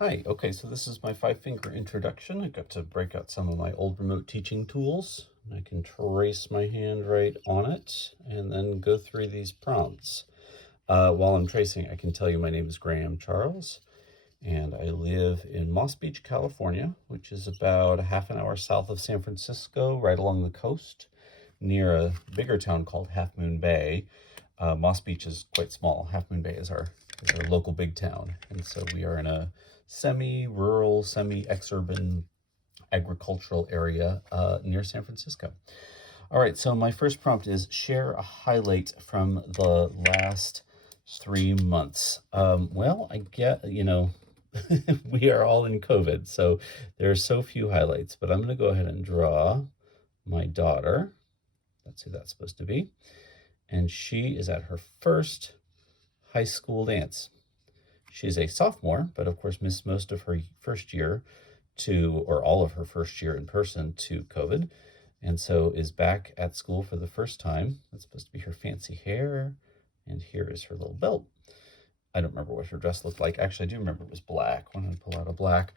Hi, okay, so this is my 5-finger introduction. I got to break out some of my old remote teaching tools. I can trace my hand right on it and then go through these prompts. While I'm tracing, I can tell you my name is Graham Charles, and I live in Moss Beach, California, which is about a half an hour south of San Francisco, right along the coast, near a bigger town called Half Moon Bay. Moss Beach is quite small. Half Moon Bay is our local big town, and so we are in a semi-rural, semi-exurban agricultural area near San Francisco. All right, so my first prompt is share a highlight from the last 3 months. Well, I get, we are all in COVID, so there are so few highlights, but I'm going to go ahead and draw my daughter. That's who that's supposed to be. And she is at her first high school dance. She's a sophomore, but of course missed most of her first year or all of her first year in person to COVID, and so is back at school for the first time. That's supposed to be her fancy hair, and here is her little belt. I don't remember what her dress looked like. Actually, I do remember it was black. Why don't I pull out a black?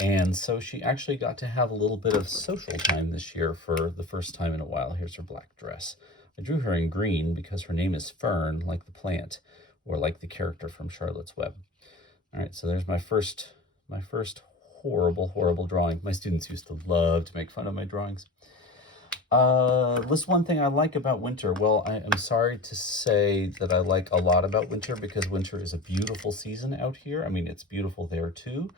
And so she actually got to have a little bit of social time this year for the first time in a while. Here's her black dress. I drew her in green because her name is Fern, like the plant, or like the character from Charlotte's Web. All right, so there's my first horrible drawing. My students used to love to make fun of my drawings. List one thing I like about winter. Well, I am sorry to say that I like a lot about winter because winter is a beautiful season out here. I mean, it's beautiful there too,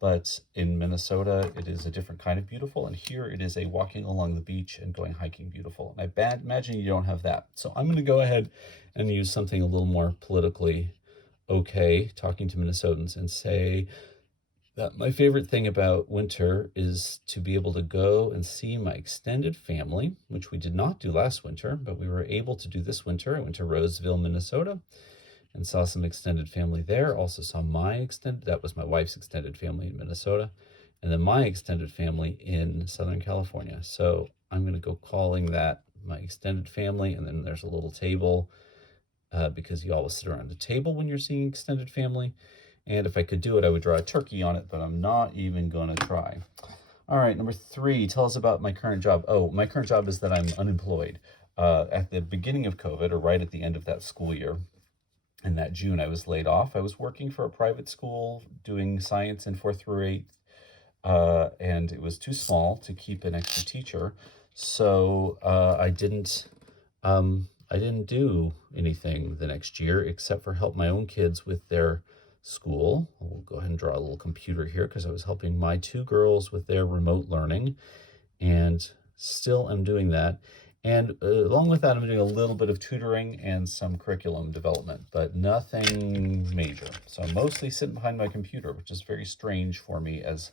but in Minnesota, it is a different kind of beautiful. And here it is a walking along the beach and going hiking beautiful. And I imagine you don't have that. So I'm going to go ahead and use something a little more politically okay, talking to Minnesotans, and say that my favorite thing about winter is to be able to go and see my extended family, which we did not do last winter, but we were able to do this winter. I went to Roseville, Minnesota, and saw some extended family there. Also saw that was my wife's extended family in Minnesota, and then my extended family in Southern California. So I'm going to go calling that my extended family, and then there's a little table because you always sit around a table when you're seeing extended family. And if I could do it, I would draw a turkey on it, but I'm not even going to try. All right, number 3, tell us about my current job. Oh, my current job is that I'm unemployed. At the beginning of COVID, or right at the end of that school year, in that June, I was laid off. I was working for a private school doing science in 4th through 8th, and it was too small to keep an extra teacher. So I didn't do anything the next year except for help my own kids with their school. We'll go ahead and draw a little computer here because I was helping my 2 girls with their remote learning, and still am doing that. And along with that, I'm doing a little bit of tutoring and some curriculum development, but nothing major. So I'm mostly sitting behind my computer, which is very strange for me as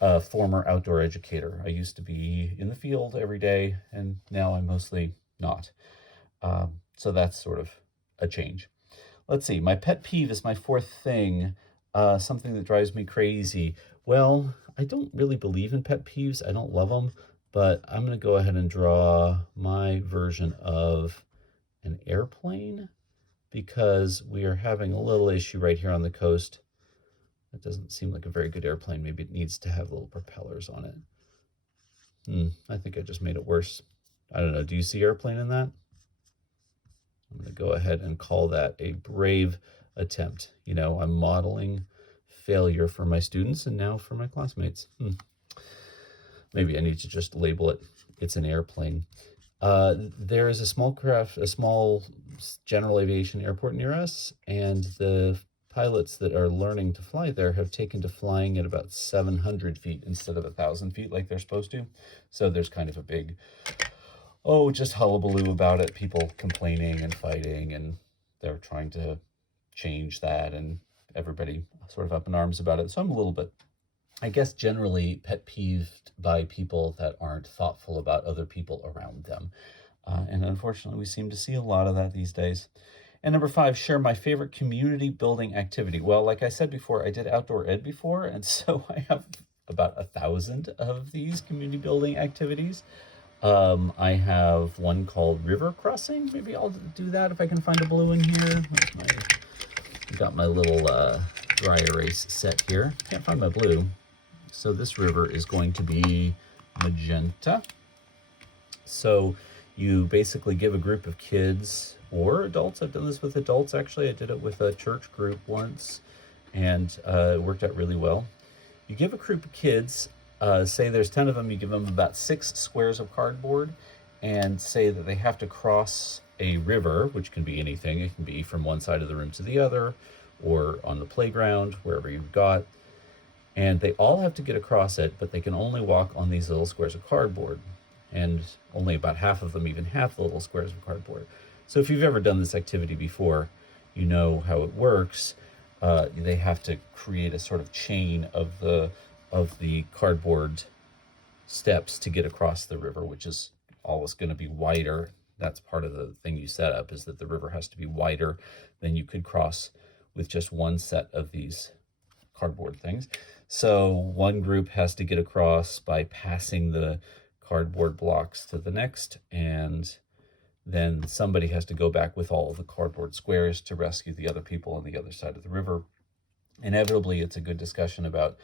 a former outdoor educator. I used to be in the field every day, and now I'm mostly not. So that's sort of a change. Let's see, my pet peeve is my 4th thing, something that drives me crazy. Well, I don't really believe in pet peeves. I don't love them, but I'm going to go ahead and draw my version of an airplane because we are having a little issue right here on the coast. That doesn't seem like a very good airplane. Maybe it needs to have little propellers on it. I think I just made it worse. I don't know. Do you see airplane in that? I'm going to go ahead and call that a brave attempt. I'm modeling failure for my students and now for my classmates. Maybe I need to just label it. It's an airplane. There is a small general aviation airport near us, and the pilots that are learning to fly there have taken to flying at about 700 feet instead of 1,000 feet like they're supposed to. So there's kind of a big just hullabaloo about it, people complaining and fighting, and they're trying to change that, and everybody sort of up in arms about it. So I'm a little bit, I guess, generally pet peeved by people that aren't thoughtful about other people around them. And unfortunately, we seem to see a lot of that these days. And number 5, share my favorite community building activity. Well, like I said before, I did outdoor ed before, and so I have about 1,000 of these community building activities. I have one called river crossing. Maybe I'll do that if I can find a blue in here. I've got my little dry erase set here. Can't find my blue. So this river is going to be magenta. So you basically give a group of kids or adults. I've done this with adults, actually. I did it with a church group once, and it worked out really well. You give a group of kids, say there's 10 of them, you give them about 6 squares of cardboard, and say that they have to cross a river, which can be anything. It can be from one side of the room to the other, or on the playground, wherever you've got. And they all have to get across it, but they can only walk on these little squares of cardboard. And only about half of them even have the little squares of cardboard. So if you've ever done this activity before, you know how it works. They have to create a sort of chain of the cardboard steps to get across the river, which is always going to be wider. That's part of the thing you set up, is that the river has to be wider than you could cross with just one set of these cardboard things. So one group has to get across by passing the cardboard blocks to the next, and then somebody has to go back with all of the cardboard squares to rescue the other people on the other side of the river. Inevitably, it's a good discussion about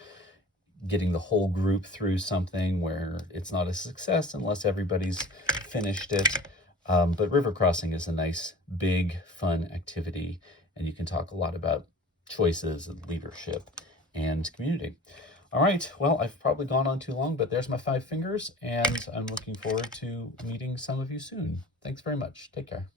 getting the whole group through something where it's not a success unless everybody's finished it. But river crossing is a nice, big, fun activity, and you can talk a lot about choices and leadership and community. All right, well, I've probably gone on too long, but there's my 5 fingers, and I'm looking forward to meeting some of you soon. Thanks very much. Take care.